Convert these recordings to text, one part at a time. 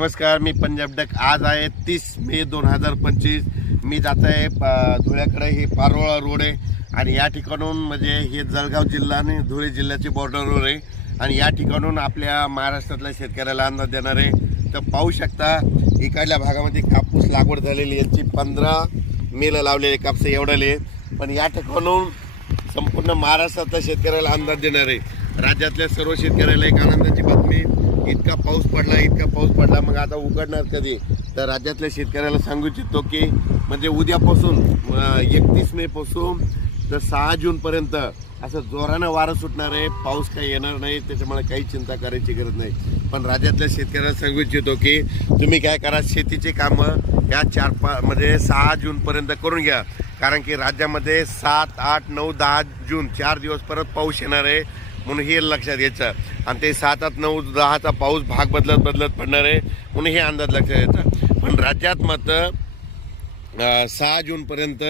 नमस्कार, मी पंजाब डक। आज आहे 30 मे 2025। मी जात आहे धुळ्याकडे। हे पारोळा रोड आहे आणि या ठिकाणून म्हणजे हे जळगाव जिल्हा आणि धुळे जिल्ह्याच्या बॉर्डरवर आहे आणि या ठिकाणून आपल्या महाराष्ट्रातल्या शेतकऱ्याला अंदाज देणार आहे। तर पाहू शकता इकडल्या भागामध्ये कापूस लागवड झालेली, यांची 15 मेला लावलेले कापूस एवढाले, पण या ठिकाणून संपूर्ण महाराष्ट्रातल्या शेतकऱ्याला अंदाज देणार आहे। राज्यातल्या सर्व शेतकऱ्याला एक आनंदाची बातमी, इतका पाऊस पडला, मग आता उघडणार कधी? तर राज्यातल्या शेतकऱ्याला सांगू इच्छितो की म्हणजे उद्यापासून 31 मे पासून तर 6 जून पर्यंत असं जोरानं वारं सुटणार आहे। पाऊस काही येणार नाही, त्याच्यामुळे काही चिंता करायची गरज नाही। पण राज्यातल्या शेतकऱ्याला सांगू इच्छितो की तुम्ही काय करा, शेतीचे कामं या 4-5 म्हणजे 6 जून पर्यंत करून घ्या, कारण की राज्यामध्ये 7, 8, 9, 10 जून 4 दिवस परत पाऊस येणार आहे, म्हणून हे लक्षात घ्यायचं। आणि ते 7, 8, 9, 10चा पाऊस भाग बदलत पडणार आहे, म्हणून हे अंदाज लक्षात घ्यायचा। पण राज्यात मात्र 6 जूनपर्यंत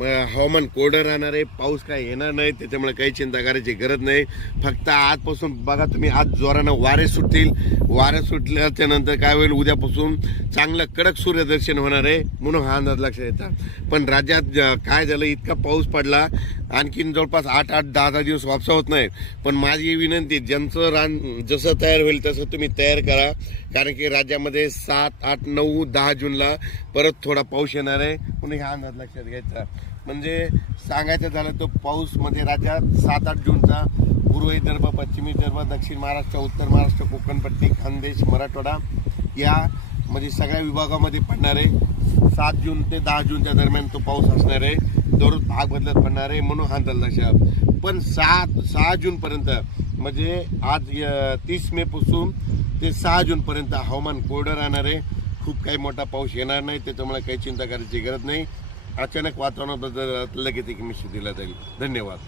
हवामान कोरडं राहणार आहे, पाऊस काय येणार नाही, त्याच्यामुळे काही चिंता करायची गरज नाही। फक्त आजपासून बघा तुम्ही, आज जोरानं वारे सुटतील, वारे सुटल्याच्या नंतर काय होईल, उद्यापासून चांगलं कडक सूर्यदर्शन होणार आहे, म्हणून हा अंदाज लक्षात येता। पण राज्यात काय झालं, इतका पाऊस पडला, आणखीन जवळपास 8, 10 दिवस वापसा होत नाही। पण माझी विनंती, ज्यांचं रान जसं तयार होईल तसं तुम्ही तयार करा, कारण की राज्यामध्ये 7, 8, 9, 10 जूनला परत थोडा पाऊस येणार आहे, म्हणून हा अंदाज लक्षात घ्यायचा। म्हणजे सांगायचं झालं तर पाऊस मध्ये राज्यात 7, 8 जूनचा पूर्व विदर्भ, पश्चिमी विदर्भ, दक्षिण महाराष्ट्र, उत्तर महाराष्ट्र, कोकणपट्टी, खानदेश, मराठवाडा या म्हणजे सगळ्या विभागामध्ये पडणार आहे। 7 जून ते 10 जूनच्या दरम्यान तो पाऊस असणार आहे, दररोज भाग बदलत पडणार आहे, म्हणून हा अंदाज लक्षात। पण 6 जूनपर्यंत म्हणजे आज 30 मे पासून ते 6 जूनपर्यंत हवामान कोरडं राहणार आहे, खूप काही मोठा पाऊस येणार नाही, त्याच्यामुळे काही चिंता करायची गरज नाही। अचानक वातावरणात बदल लगेच एक मिश्र दिला जाईल। धन्यवाद।